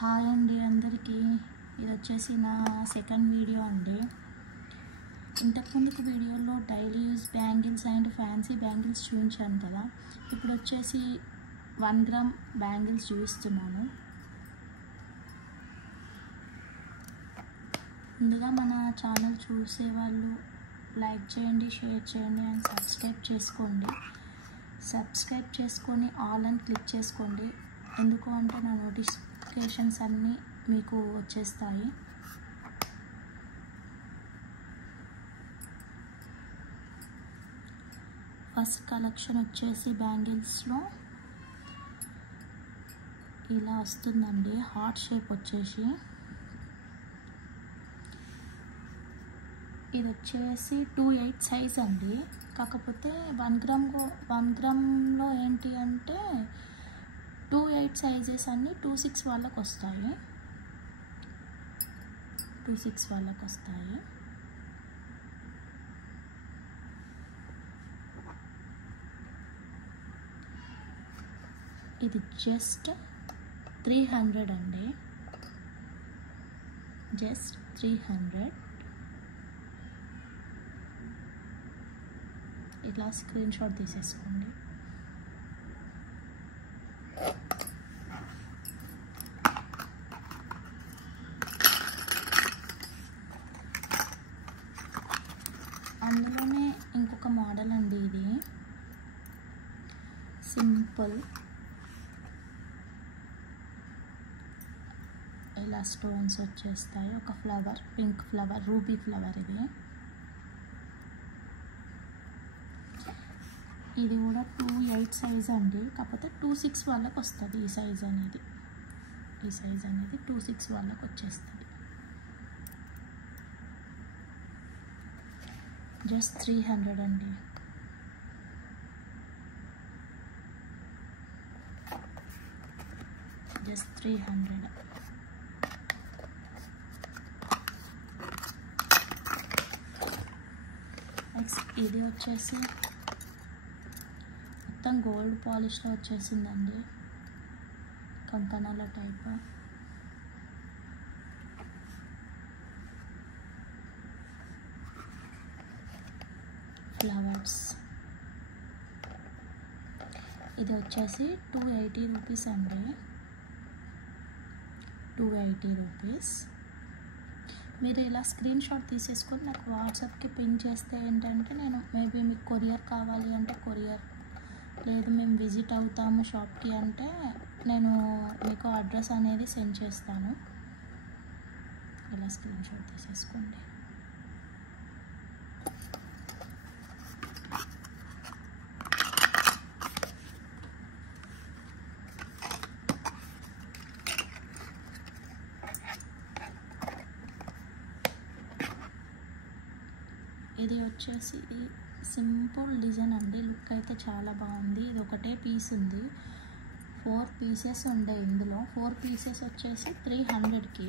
Hi అండి అందరికీ. ఇది వచ్చేసి నా సెకండ్ వీడియో అండి. ఇంతకుముందుకు వీడియోలో daily use bangles and fancy bangles చూపించాను కదా. ఇప్పుడు వచ్చేసి 1 గ్రామ్ బ్యాంగిల్స్ చూపిస్తున్నాను. ముందుగా మన ఛానల్ చూసేవాళ్ళు లైక్ చేయండి, షేర్ చేయండి అండ్ సబ్స్క్రైబ్ చేసుకోండి. సబ్స్క్రైబ్ చేసుకొని ఆల్ అని క్లిక్ చేసుకోండి. ఎందుకు అంటే నా నోటిఫికేషన్స్ అన్నీ మీకు వచ్చేస్తాయి. ఫస్ట్ కలెక్షన్ వచ్చేసి బ్యాంగిల్స్లో ఇలా వస్తుందండి. హార్ట్ షేప్ వచ్చేసి ఇది వచ్చేసి 2/8 సైజ్ అండి. కాకపోతే 1 గ్రామ్లో ఏంటి అంటే 2/8 సైజెస్ అన్నీ 2/6 వాళ్ళకి వస్తాయి. 2/6 వాళ్ళకి వస్తాయి. ఇది జస్ట్ 300 అండి. జస్ట్ 300. ఇట్లా స్క్రీన్ షాట్ తీసేసుకోండి. అందులోనే ఇంకొక మోడల్ అండి. ఇది సింపుల్ ఇలా స్టోన్స్ వచ్చేస్తాయి. ఒక flower, pink flower, ruby flower. ఇది కూడా 2/8 సైజ్ అండి. కాకపోతే 2/6 వాళ్ళకి వస్తుంది. ఈ సైజ్ అనేది 2/6 వాళ్ళకి వచ్చేస్తుంది. జస్ట్ 300 అండి. జస్ట్ 300. నెక్స్ట్ ఇది వచ్చేసి మొత్తం గోల్డ్ పాలిష్లో వచ్చేసిందండి. కంకణాల టైప్. ఫ్లవర్స్. ఇది వచ్చేసి 280 రూపీస్ అండి. 280 రూపీస్. మీరు ఇలా స్క్రీన్ షాట్ తీసేసుకొని నాకు వాట్సాప్కి పిన్ చేస్తే ఏంటంటే నేను మేబీ మీకు కొరియర్ కావాలి అంటే కొరియర్, లేదు మేము విజిట్ అవుతాము షాప్కి అంటే నేను మీకు అడ్రస్ అనేది సెండ్ చేస్తాను. ఇలా స్క్రీన్ షాట్ తీసేసుకోండి. ఇది వచ్చేసి సింపుల్ డిజైన్ అండి. లుక్ అయితే చాలా బాగుంది. ఇది ఒకటే పీస్ ఉంది. 4 పీసెస్ ఉండే ఇందులో. 4 పీసెస్ వచ్చేసి 300కి.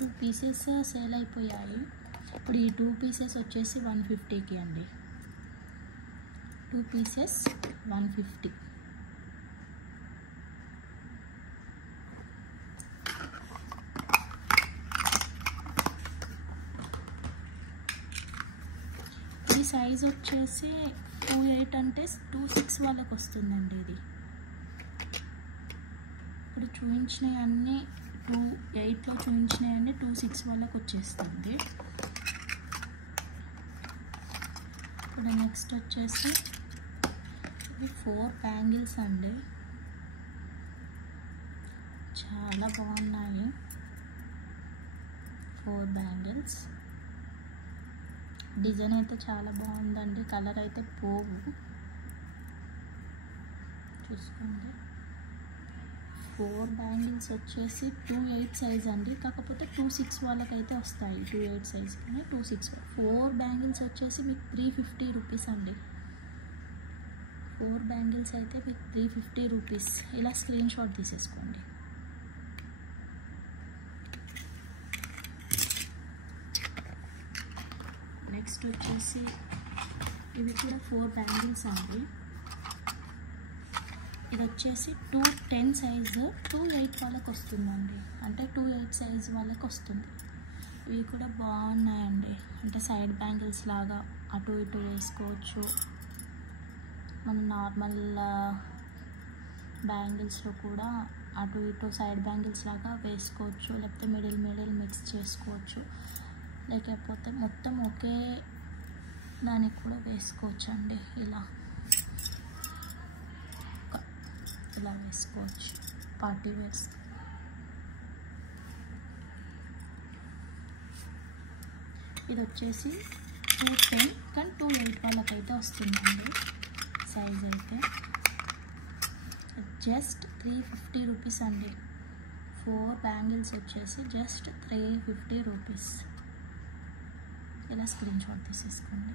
2 పీసెస్ సేల్ అయిపోయాయి. ఇప్పుడు ఈ 2 పీసెస్ వచ్చేసి 150కి అండి. 2 పీసెస్ 150. ఈ సైజ్ వచ్చేసి 2/8 అంటే 2/6 వాళ్ళకి వస్తుందండి. ఇది ఇప్పుడు చూపించినవి అన్నీ 2/8లో చూపించినవి అన్నీ 2/6 వాళ్ళకి వచ్చేస్తుంది. ఇప్పుడు నెక్స్ట్ వచ్చేసి ఇవి 4 బ్యాంగిల్స్ అండి. చాలా బాగున్నాయి. 4 బ్యాంగిల్స్. డిజైన్ అయితే చాలా బాగుందండి. కలర్ అయితే పోవు. చూసుకోండి. 4 బ్యాంగిల్స్ వచ్చేసి 2/8 సైజ్ అండి. కాకపోతే 2/6 వాళ్ళకైతే వస్తాయి. 2/8 సైజ్ కానీ 2/6. 4 బ్యాంగిల్స్ వచ్చేసి మీకు 350 రూపీస్ అండి. 4 బ్యాంగిల్స్ అయితే మీకు 350 రూపీస్. ఇలా స్క్రీన్ షాట్ తీసేసుకోండి. నెక్స్ట్ వచ్చేసి ఇవి కూడా 4 బ్యాంగిల్స్ అండి. ఇది వచ్చేసి 210 సైజు 2.8 వాళ్ళకి వస్తుందండి, అంటే 2.8 సైజు వాళ్ళకి వస్తుంది. ఇవి కూడా బాగున్నాయండి, అంటే సైడ్ బ్యాంగిల్స్ లాగా అటు ఇటు వేసుకోవచ్చు. మన నార్మల్ బ్యాంగిల్స్లో కూడా అటు ఇటు సైడ్ బ్యాంగిల్స్ లాగా వేసుకోవచ్చు, లేకపోతే మిడిల్ మిక్స్ చేసుకోవచ్చు, లేకపోతే మొత్తం ఒకే దానికి కూడా వేసుకోవచ్చు అండి. ఇలా వేసుకోవచ్చు పార్టీ వేర్స్. ఇది వచ్చేసి 210 కానీ 2.8 వాళ్ళకైతే వస్తుందండి సైజ్ అయితే. జస్ట్ 350 రూపీస్ అండి. 4 బ్యాంగిల్స్ వచ్చేసి జస్ట్ 350 రూపీస్. ఇలా స్క్రీన్ షాట్ తీసేసుకోండి.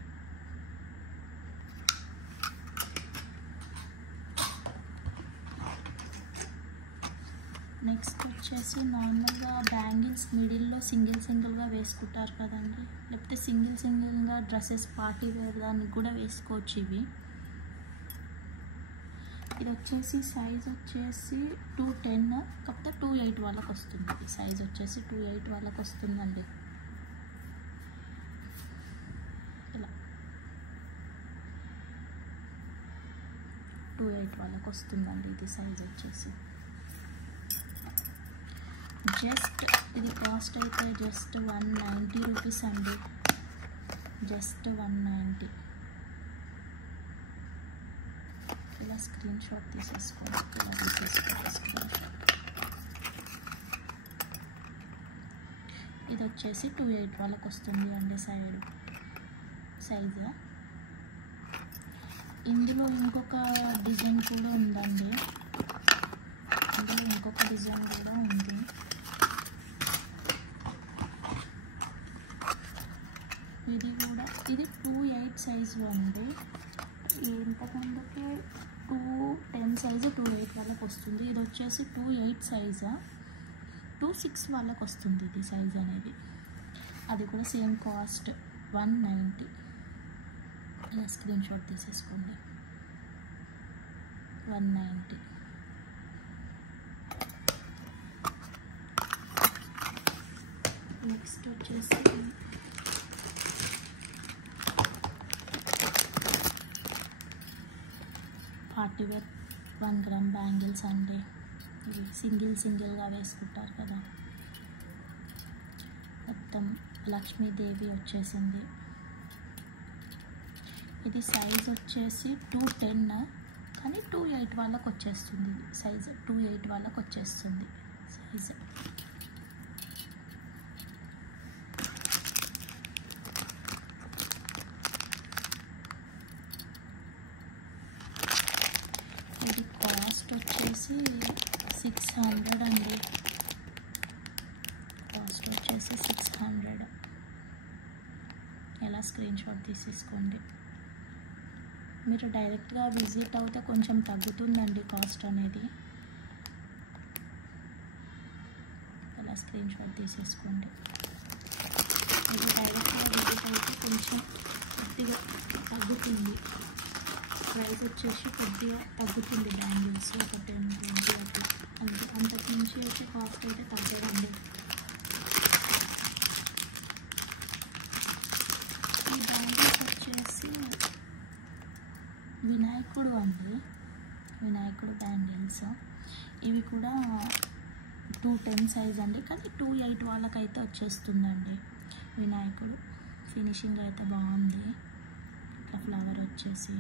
నెక్స్ట్ వచ్చేసి నార్మల్గా బ్యాంగిల్స్ మిడిల్లో సింగిల్గా వేసుకుంటారు కదండి, లేకపోతే సింగిల్గా డ్రెస్సెస్ పార్టీ వేర్ దానికి కూడా వేసుకోవచ్చు ఇవి. ఇది వచ్చేసి సైజ్ వచ్చేసి 210 కాకపోతే 2.8 వాళ్ళకి వస్తుంది. ఈ సైజ్ వచ్చేసి 2.8 వాళ్ళకి వస్తుందండి. ఇలా 2.8 వాళ్ళకి వస్తుందండి ఇది సైజ్ వచ్చేసి. జస్ట్ ఇది కాస్ట్ అయితే జస్ట్ 190 రూపీస్ అండి, జస్ట్ 190. ఇలా స్క్రీన్ షాట్ తీసేసుకోండి. ఇలా తీసేసుకోండి స్క్రీన్ షాట్. ఇది వచ్చేసి 2.8 వాళ్ళకి వస్తుంది అండి సైజు. ఇందులో ఇంకొక డిజైన్ కూడా ఉందండి, ఇది 2.8 సైజు అండి. ఇంతకుముందుకే 210 సైజు 2.8 వాళ్ళకి వస్తుంది. ఇది వచ్చేసి 2.8 సైజా 2.6 వాళ్ళకి వస్తుంది ఇది సైజ్ అనేది. అది కూడా సేమ్ కాస్ట్ 190. ఇలా స్క్రీన్ షాట్ తీసేసుకోండి. 190. నెక్స్ట్ వచ్చేసి పార్టీ వేర్ 1 గ్రామ్ బ్యాంగిల్స్ అండి. ఇవి సింగిల్గా వేసుకుంటారు కదా. మొత్తం లక్ష్మీదేవి వచ్చేసింది. ఇది సైజ్ వచ్చేసి 210 కానీ 2.8 వాళ్ళకి వచ్చేస్తుంది. సైజ్ 2.8 వాళ్ళకి వచ్చేస్తుంది సైజ్. ఇది కాస్ట్ వచ్చేసి 600 అండి. కాస్ట్ వచ్చేసి 600. ఎలా స్క్రీన్ షాట్ తీసేసుకోండి. మీరు డైరెక్ట్గా విజిట్ అవుతే కొంచెం తగ్గుతుందండి కాస్ట్ అనేది. అలా స్క్రీన్ షాట్ తీసేసుకోండి. మీరు డైరెక్ట్గా విజిట్ అయితే కొంచెం కొద్దిగా తగ్గుతుంది, ప్రైస్ వచ్చేసి కొద్దిగా తగ్గుతుంది బ్యాంగిల్స్ ఒక 10-20 అట్లా. అంతకు మించి అయితే కాస్ట్ అయితే తగ్గదండి. ఈ బ్యాంగిల్స్ వచ్చేసి వినాయకుడు అండి, వినాయకుడు బ్యాంగిల్స్. ఇవి కూడా 210 సైజ్ అండి, కానీ 2.8 వాళ్ళకైతే వచ్చేస్తుందండి. వినాయకుడు ఫినిషింగ్ అయితే బాగుంది. ఇట్లా ఫ్లవర్ వచ్చేసి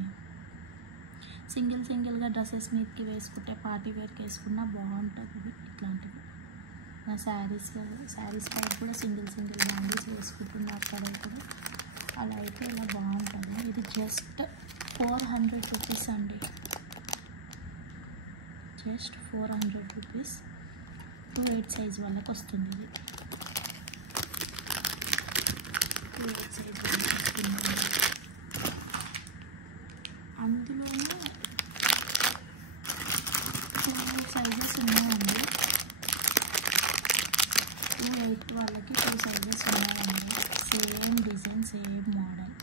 సింగిల్గా డ్రెస్సెస్ మీదకి వేసుకుంటే పార్టీ వేర్కి వేసుకున్నా బాగుంటుంది. ఇట్లాంటివి శారీస్ పై కూడా సింగిల్ బ్యాంగిల్స్ వేసుకుంటున్నారు కదా ఇప్పుడు, అలా అయితే ఇలా బాగుంటుంది. ఇది జస్ట్ 400 రూపీస్ అండి, జస్ట్ 400 రూపీస్. 2.8 సైజ్ వాళ్ళకి వస్తుంది. ఇది 2.8 సైజ్ వాళ్ళకి వస్తుంది. అందులోనే 2 సైజెస్ ఉన్నాయండి. 2.8 వాళ్ళకి 2 సైజెస్ ఉన్నాయండి. Same design, same model.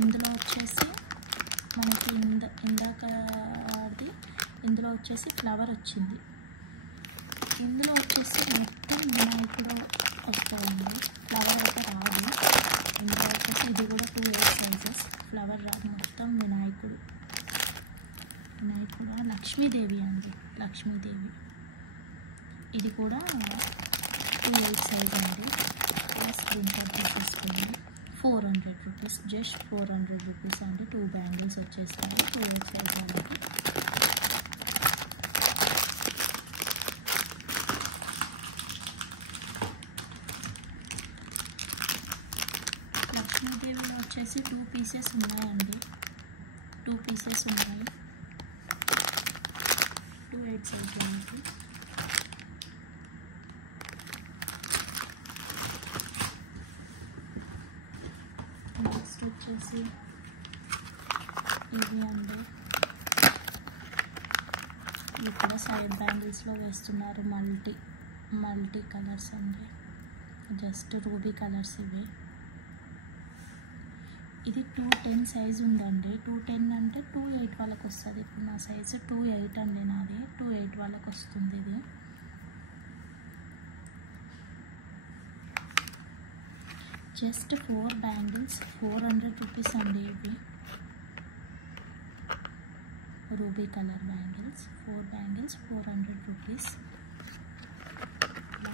ఇందులో వచ్చేసి మనకి ఇందాకది ఇందులో వచ్చేసి ఫ్లవర్ వచ్చింది. ఇందులో వచ్చేసి మొత్తం వినాయకుడు వస్తుందండి, ఫ్లవర్ అయితే రాదు. ఇందులో వచ్చేసి ఇది కూడా 2/8 సైజెస్, ఫ్లవర్ రాదు, మొత్తం వినాయకుడు లక్ష్మీదేవి అండి, లక్ష్మీదేవి. ఇది కూడా 2/8 సైజ్ అండి. స్క్రీన్ షాట్ తీసేసుకుని 400 రూపీస్, జస్ట్ 400 రూపీస్ అండి. 2 బ్యాంగిల్స్ వచ్చేస్తాయి 2/8 సైజ్ వాళ్ళకి. లక్ష్మీదేవిలో వచ్చేసి 2 పీసెస్ ఉన్నాయండి, 2 పీసెస్ ఉన్నాయి 2/8 సైజ్ వాళ్ళకి. నెక్స్ట్ వచ్చేసి ఇవి అండి, ఇవి కూడా సైడ్ బ్యాంగిల్స్లో వేస్తున్నారు, మల్టీ కలర్స్ అండి, జస్ట్ రూబీ కలర్స్ ఇవి. ఇది 210 సైజ్ ఉందండి, 210 అంటే 2/8 వాళ్ళకి వస్తుంది. ఇప్పుడు నా సైజు 2/8 అండి, నాది 2/8 వాళ్ళకి వస్తుంది. ఇది జస్ట్ 4 బ్యాంగిల్స్ 400 రూపీస్ అండి. ఇవి ruby colour bangles, 4 bangles 400 rupees.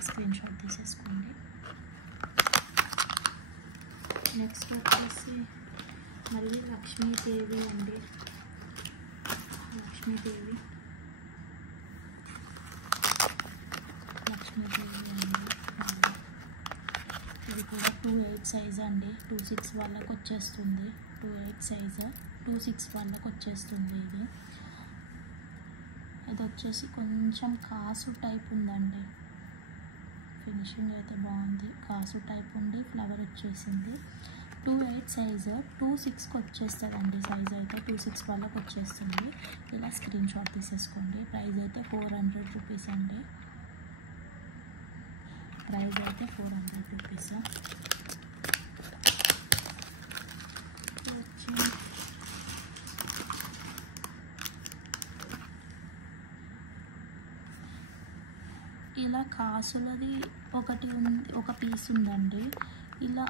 Screen shot తీసేసుకోండి. నెక్స్ట్ వచ్చేసి మళ్ళీ లక్ష్మీదేవి అండి, లక్ష్మీదేవి అండి. ఇది కూడా 2/8 సైజ్ అండి, 2/6 వాళ్ళకి వచ్చేస్తుంది. 2/8 సైజ్ 2/6 వాళ్ళకి వచ్చేస్తుంది. ఇది వచ్చేసి కొంచెం కాసు టైప్ ఉందండి, ఫినిషింగ్ అయితే బాగుంది, కాసు టైప్ ఉండి ఫ్లవర్ వచ్చేసింది. 2/8 సైజు 2/6కి వచ్చేస్తుందండి, సైజ్ అయితే 2/6 వాళ్ళకి వచ్చేస్తుంది. ఇలా స్క్రీన్ షాట్ తీసేసుకోండి. ప్రైస్ అయితే 400 రూపీస్ అండి, ప్రైస్ అయితే 400 రూపీస్. ఇలా కాసులది ఒక పీస్ ఉందండి, ఇలా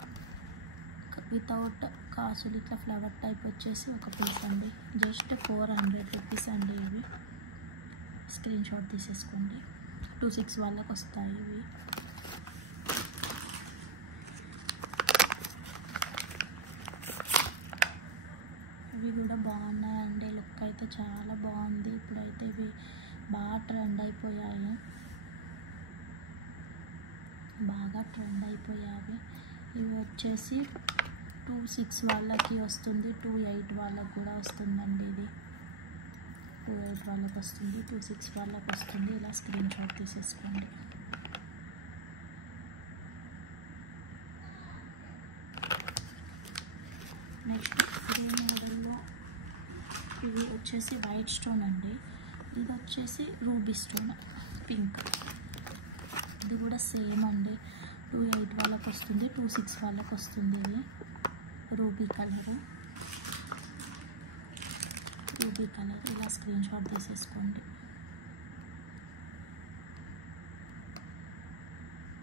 వితౌట్ కాసులు ఇట్లా ఫ్లవర్ టైప్ వచ్చేసి ఒక పీస్ అండి, జస్ట్ 400 రూపీస్ అండి. ఇవి స్క్రీన్ షాట్ తీసేసుకోండి. 2/6 వాళ్ళకి వస్తాయి ఇవి. ఇవి కూడా బాగున్నాయండి, లుక్ అయితే చాలా బాగుంది. ఇప్పుడైతే ఇవి బాగా ట్రెండ్ అయిపోయాయి, ఇవి వచ్చేసి 2/6 వాళ్ళకి వస్తుంది, 2/8 వాళ్ళకి కూడా వస్తుందండి. ఇది 2/8 వాళ్ళకి వస్తుంది, 2/6 వాళ్ళకి వస్తుంది. ఇలా స్క్రీన్ షాట్ తీసేసుకోండి. నెక్స్ట్ ఇదే మోడల్లో ఇవి వచ్చేసి వైట్ స్టోన్ అండి, ఇది వచ్చేసి రూబీ స్టోన్ పింక్. ఇది కూడా సేమ్ అండి, 2/8 వాళ్ళకి వస్తుంది, 2/6 వాళ్ళకి వస్తుంది. ఇది రూబీ కలర్. ఇలా స్క్రీన్ షాట్ తీసేసుకోండి.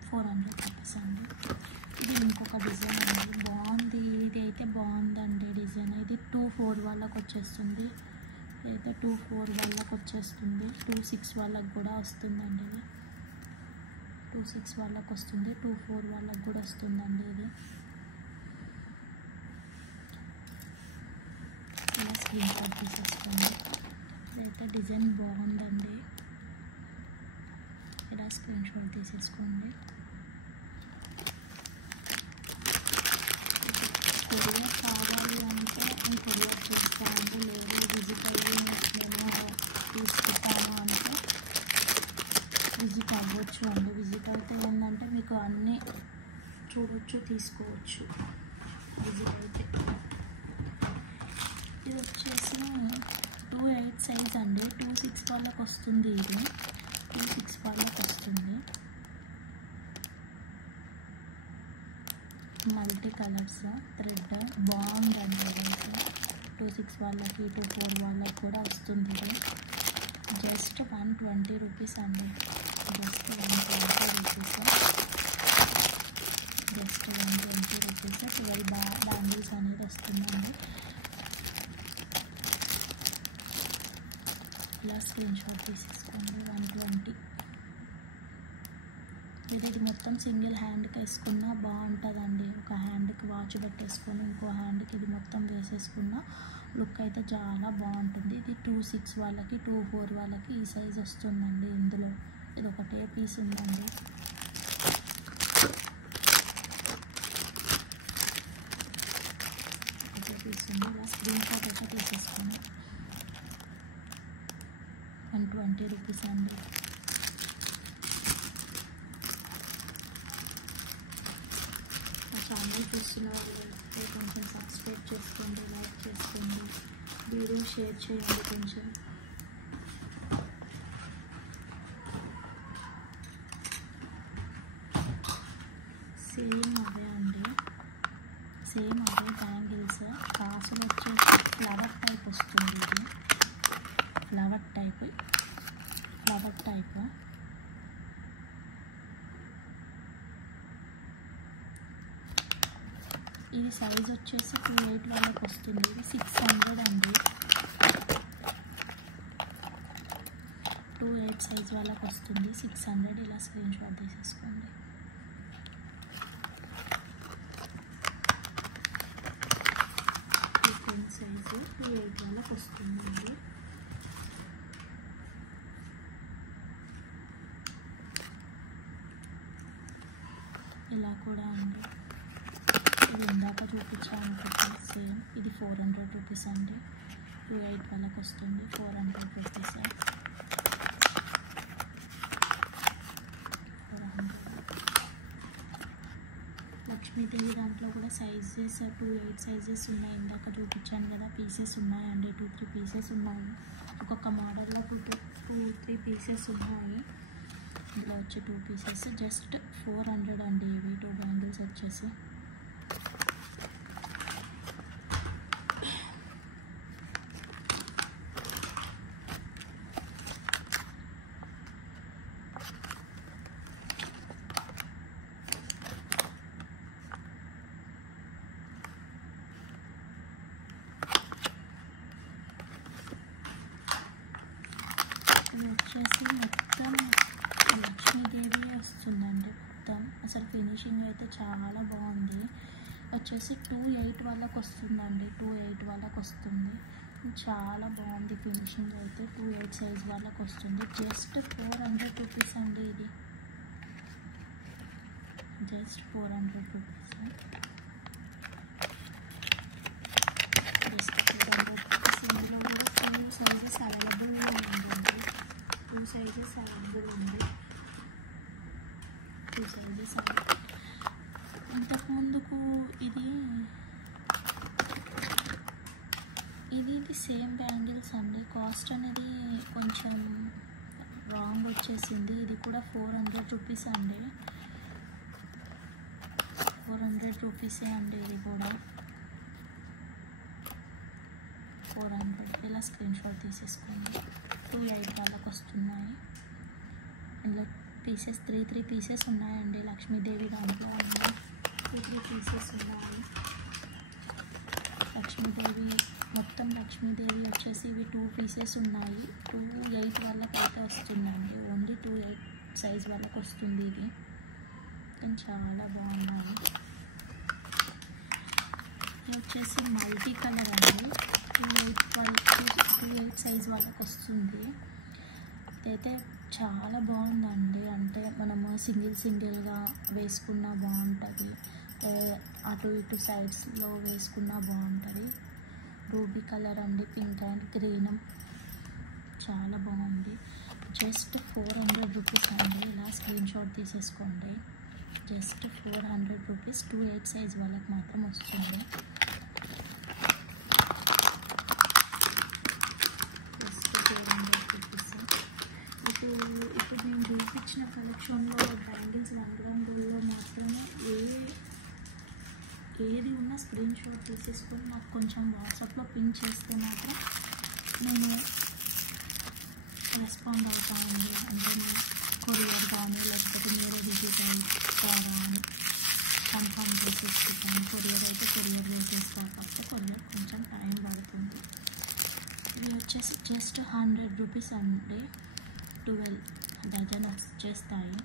400 రూపీస్ అండి. ఇది ఇంకొక డిజైన్ అండి, బాగుంది, ఇది అయితే బాగుందండి డిజైన్. ఇది 2/4 వాళ్ళకి వచ్చేస్తుంది, అయితే 2/4 వాళ్ళకి వచ్చేస్తుంది, 2/6 వాళ్ళకి కూడా వస్తుందండి. ఇది 2/6 వాళ్ళకి వస్తుంది, 2/4 వాళ్ళకి కూడా వస్తుందండి. ఇది ఇలా స్క్రీన్ షాట్ తీసేసుకోండి. ఇదైతే డిజైన్ బాగుందండి, ఇలా స్క్రీన్ షాట్ తీసేసుకోండి. కొరియర్ కావాలి అంటే నేను కొరియర్ చేస్తానండి, లేదు విజిట్ అయ్యి నేను తీసుకుంటాను అంటే విజిట్ అవ్వచ్చు అండి. విజిట్ అయితే ఏంటంటే మీకు అన్నీ చూడవచ్చు, తీసుకోవచ్చు విజిట్ అయితే. ఇది వచ్చేసి 2/8 సైజ్ అండి, 2/6 వాళ్ళకి వస్తుంది. ఇది 2/6 వాళ్ళకి వస్తుంది. మల్టీ కలర్స్ థ్రెడ్ బాగుందండి. 2/6 వాళ్ళకి 2/4 వాళ్ళకి కూడా వస్తుంది. ఇది జస్ట్ 120 రూపీస్ అండి. Just 120 rupees. Just 120 rupees 12 bangles అనేది వస్తుందండి. ఇలా స్క్రీన్ షాట్ తీసేసుకోండి. 120. ఇది మొత్తం సింగిల్ హ్యాండ్కి వేసుకున్నా బాగుంటుందండి. ఒక హ్యాండ్కి వాచ్ పెట్టేసుకొని ఇంకో హ్యాండ్కి ఇది మొత్తం వేసేసుకున్న లుక్ అయితే చాలా బాగుంటుంది. ఇది 2/6 వాళ్ళకి 2/4 వాళ్ళకి ఈ సైజ్ వస్తుందండి. ఇందులో ఇది ఒకటే పీస్ ఉందండి. ఒకటే పీస్ ఉంది. ఇలా స్క్రీన్ షాట్ అయితే తీసేసుకుని 120 రూపీస్ అండి. ఛానల్ చూస్తున్న వాళ్ళకి కొంచెం సబ్స్క్రైబ్ చేసుకోండి, లైక్ చేసుకోండి, వీడియో షేర్ చేయండి. కొంచెం సేమ్ అవే అండి, సేమ్ అవే బ్యాంగిల్స్. కాసులు వచ్చేసి ఫ్లవర్ టైప్ వస్తుంది. ఇది ఫ్లవర్ టైప్. ఇది సైజ్ వచ్చేసి 2/8 వాళ్ళకి వస్తుంది. ఇది 600 అండి. 2/8 సైజ్ వాళ్ళకి వస్తుంది 600. ఇలా స్క్రీన్ షాట్ తీసేసుకోండి. సైజు 2/8 వాళ్ళకి వస్తుందండి. ఇలా కూడా అండి. ఇది ఇందాక చూపించాను సేమ్. ఇది 400 రూపీస్ అండి. 2/8 వాళ్ళకి వస్తుంది 400 రూపీస్. 400. లక్ష్మీదేవి దాంట్లో కూడా సైజెస్ 2/8 సైజెస్ ఉన్నాయి. ఇందాక చూపించాను కదా, పీసెస్ ఉన్నాయండి. 2-3 పీసెస్ ఉన్నాయి. ఒక్కొక్క మోడల్లో 2-3 పీసెస్ ఉన్నాయి. ఇందులో వచ్చి 2 పీసెస్ జస్ట్ 400 అండి. ఇవి 2 బ్యాంగిల్స్ వచ్చేసి మొత్తం లక్ష్మీదేవి వస్తుందండి. మొత్తం అసలు ఫినిషింగ్ అయితే చాలా బాగుంది. వచ్చేసి 2/8 వాళ్ళకి వస్తుందండి. 2/8 వాళ్ళకి వస్తుంది. చాలా బాగుంది ఫినిషింగ్ అయితే. 2/8 సైజ్ వాళ్ళకి వస్తుంది. జస్ట్ 400 రూపీస్ అండి. ఇది జస్ట్ 400 రూపీస్. Just 400 rupees. ఇందులో కూడా 2 సైజెస్ అవైలబుల్ ఉందండి. 2 సైజెస్ అవైలబుల్ ఉంది. 2 సైజెస్ అవైలబుల్. ఇంతకుముందుకు ఇది సేమ్ బ్యాంగిల్స్ అండి. కాస్ట్ అనేది కొంచెం రాంగ్ వచ్చేసింది. ఇది కూడా 400 రూపీస్ అండి. 400 రూపీసే అండి. ఇది కూడా 400. ఇలా స్క్రీన్ షాట్ తీసేసుకోండి. 2/8 వాళ్ళకి వస్తున్నాయి. ఇందులో పీసెస్ 3 పీసెస్ ఉన్నాయండి. లక్ష్మీదేవి దాంట్లో 3 పీసెస్ ఉన్నాయి. లక్ష్మీదేవి మొత్తం లక్ష్మీదేవి వచ్చేసి ఇవి 2 పీసెస్ ఉన్నాయి. 2/8 వాళ్ళకి అయితే వస్తుందండి. ఓన్లీ 2/8 సైజ్ వాళ్ళకి వస్తుంది. ఇది కానీ చాలా బాగున్నాయి. ఇది వచ్చేసి మల్టీ కలర్ అండి. 2/8 సైజ్ వాళ్ళకి వస్తుంది. ఇదైతే చాలా బాగుందండి. అంటే మనము సింగిల్గా వేసుకున్నా బాగుంటుంది. అటు ఇటు సైడ్స్లో వేసుకున్నా బాగుంటుంది. రూబీ కలర్ అండి. పింక్ అండ్ గ్రీన్ చాలా బాగుంది. జస్ట్ 400 రూపీస్ అండి. ఇలా స్క్రీన్ షాట్ తీసేసుకోండి. Just 400 rupees. 2/8 సైజ్ వాళ్ళకి మాత్రం వస్తుంది. ఇప్పుడు నేను చూపించిన కలెక్షన్లో బ్యాంగిల్స్ 1 గ్రామ్ గోల్డ్లో మాత్రమే ఏది ఉన్నా స్క్రీన్ షాట్ తీసేసుకొని నాకు కొంచెం వాట్సాప్లో పిన్ చేస్తే మాత్రం నేను రెస్పాండ్ అవుతానండి. అంటే కొరియర్ కానీ లేకపోతే మీరే విజిట్ అవుతారా అని కన్ఫర్మ్ చేసేసుకుంటాను. కొరియర్ అయితే కొరియర్ వేసేస్తాను, కాకపోతే కొరియర్ కొంచెం టైం పడుతుంది. ఇవి వచ్చేసి జస్ట్ 100 రూపీస్ అండి. 12 డజన్ వచ్చేస్తాయి.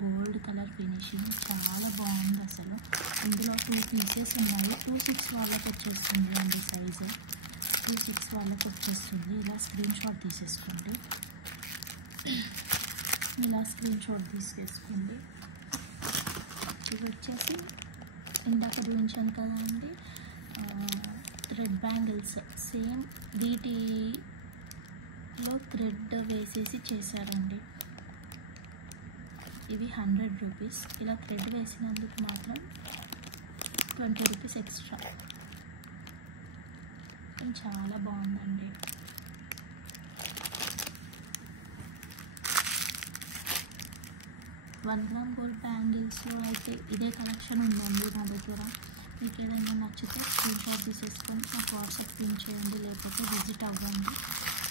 గోల్డ్ కలర్ ఫినిషింగ్ చాలా బాగుంది అసలు. ఇందులో 2 పీసెస్ ఉన్నాయి. 2/6 వాళ్ళకి వచ్చేస్తుంది అండి సైజు. 2/6 వాళ్ళకి వచ్చేస్తుంది. ఇలా స్క్రీన్ షాట్ తీసేసుకోండి. ఇలా స్క్రీన్ షాట్ తీసేసుకోండి. ఇవి వచ్చేసి ఇందాక చూపించాను కదా అండి, థ్రెడ్ బ్యాంగిల్స్. సేమ్ వీటిలో థ్రెడ్ వేసేసి చేశారండి. ఇవి 100 రూపీస్. ఇలా థ్రెడ్ వేసినందుకు మాత్రం 20 రూపీస్ ఎక్స్ట్రా. చాలా బాగుందండి. వన్ గ్రామ్ గోల్డ్ బ్యాంగిల్స్లో అయితే ఇదే కలెక్షన్ ఉందండి నా దగ్గర. మీకు ఏదైనా నచ్చితే స్క్రీన్ షాట్ తీసేసుకొని నాకు వాట్సాప్ పిన్ చేయండి, లేకపోతే విజిట్ అవ్వండి.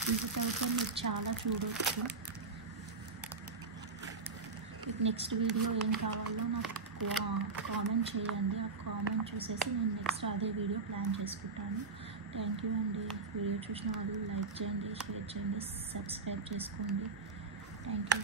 విజిట్ అయితే మీరు చాలా చూడవచ్చు. మీకు నెక్స్ట్ వీడియో ఏం కావాలో నాకు కామెంట్ చేయండి. ఆ కామెంట్ చూసేసి నేను నెక్స్ట్ అదే వీడియో ప్లాన్ చేసుకుంటాను. థ్యాంక్ యూ అండి. వీడియో చూసిన వాళ్ళు లైక్ చేయండి, షేర్ చేయండి, సబ్స్క్రైబ్ చేసుకోండి. Thank you.